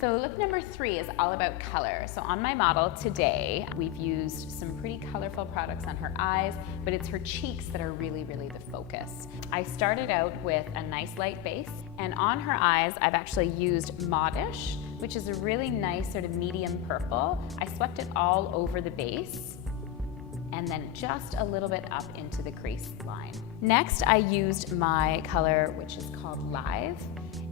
So look number 3 is all about color. So on my model today, we've used some pretty colorful products on her eyes, but it's her cheeks that are really, really the focus. I started out with a nice light base, and on her eyes, I've actually used Modish, which is a really nice sort of medium purple. I swept it all over the base, and then just a little bit up into the crease line. Next, I used my color, which is called Live,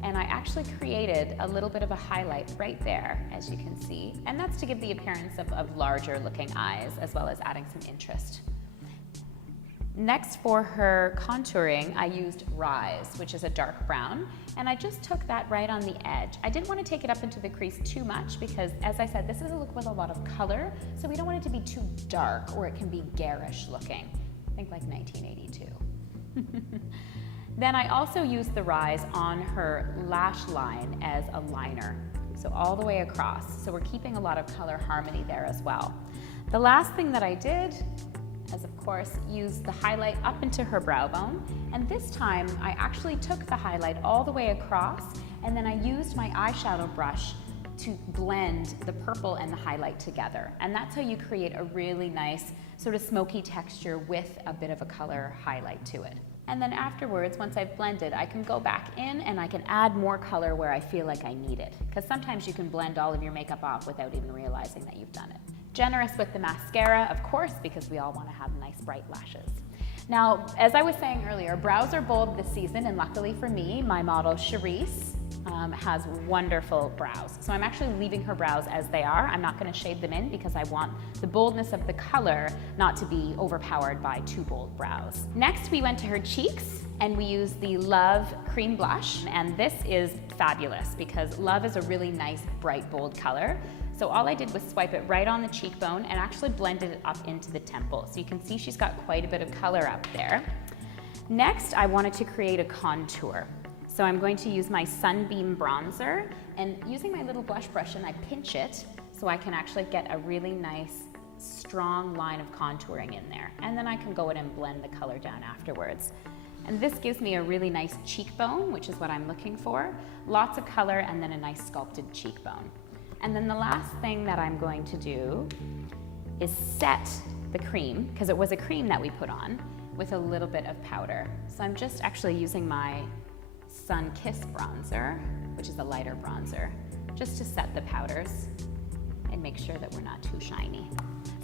and I actually created a little bit of a highlight right there, as you can see, and that's to give the appearance of larger looking eyes, as well as adding some interest. Next, for her contouring, I used Rise, which is a dark brown, and I just took that right on the edge. I didn't want to take it up into the crease too much because, as I said, this is a look with a lot of color, so we don't want it to be too dark or it can be garish looking. Think like 1982. Then I also used the Rise on her lash line as a liner, so all the way across. So we're keeping a lot of color harmony there as well. The last thing that I did is, of course, use the highlight up into her brow bone, and this time I actually took the highlight all the way across, and then I used my eyeshadow brush to blend the purple and the highlight together. And that's how you create a really nice sort of smoky texture with a bit of a color highlight to it. And then afterwards, once I've blended, I can go back in and I can add more color where I feel like I need it. Because sometimes you can blend all of your makeup off without even realizing that you've done it. Generous with the mascara, of course, because we all want to have nice bright lashes. Now, as I was saying earlier, brows are bold this season, and luckily for me, my model Cherise has wonderful brows. So I'm actually leaving her brows as they are. I'm not going to shade them in because I want the boldness of the color not to be overpowered by too bold brows. Next, we went to her cheeks and we used the Love Cream Blush, and this is fabulous because Love is a really nice, bright, bold color. So all I did was swipe it right on the cheekbone and actually blended it up into the temple. So you can see she's got quite a bit of color up there. Next, I wanted to create a contour. So I'm going to use my Sunbeam bronzer, and using my little blush brush, and I pinch it so I can actually get a really nice, strong line of contouring in there. And then I can go in and blend the color down afterwards. And this gives me a really nice cheekbone, which is what I'm looking for. Lots of color and then a nice sculpted cheekbone. And then the last thing that I'm going to do is set the cream, because it was a cream that we put on, with a little bit of powder. So I'm just actually using my Sun Kiss bronzer, which is a lighter bronzer, just to set the powders and make sure that we're not too shiny.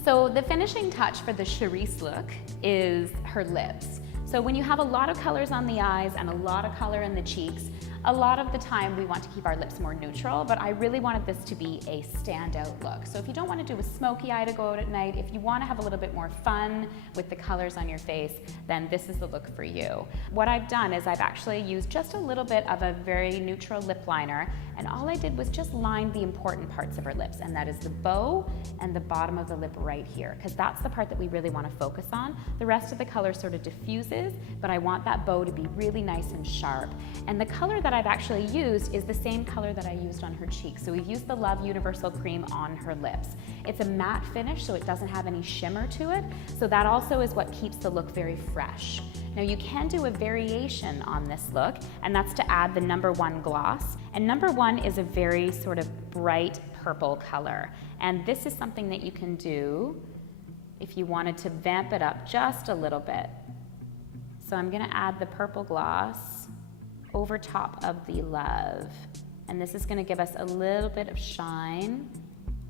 So the finishing touch for the Cherise look is her lips. So when you have a lot of colors on the eyes and a lot of color in the cheeks, a lot of the time we want to keep our lips more neutral, but I really wanted this to be a standout look. So if you don't want to do a smoky eye to go out at night, if you want to have a little bit more fun with the colors on your face, then this is the look for you. What I've done is I've actually used just a little bit of a very neutral lip liner, and all I did was just line the important parts of her lips, and that is the bow and the bottom of the lip right here, because that's the part that we really want to focus on. The rest of the color sort of diffuses, but I want that bow to be really nice and sharp. And the color that I've actually used is the same color that I used on her cheeks. So we've used the Love Universal Cream on her lips. It's a matte finish, so it doesn't have any shimmer to it. So that also is what keeps the look very fresh. Now you can do a variation on this look, and that's to add the number 1 gloss. And number 1 is a very sort of bright purple color. And this is something that you can do if you wanted to vamp it up just a little bit. So I'm gonna add the purple gloss over top of the Love. And this is gonna give us a little bit of shine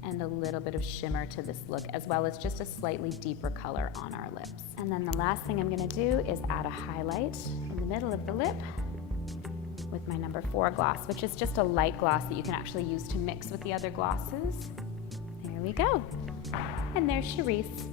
and a little bit of shimmer to this look, as well as just a slightly deeper color on our lips. And then the last thing I'm gonna do is add a highlight in the middle of the lip with my number 4 gloss, which is just a light gloss that you can actually use to mix with the other glosses. There we go. And there's Cherise.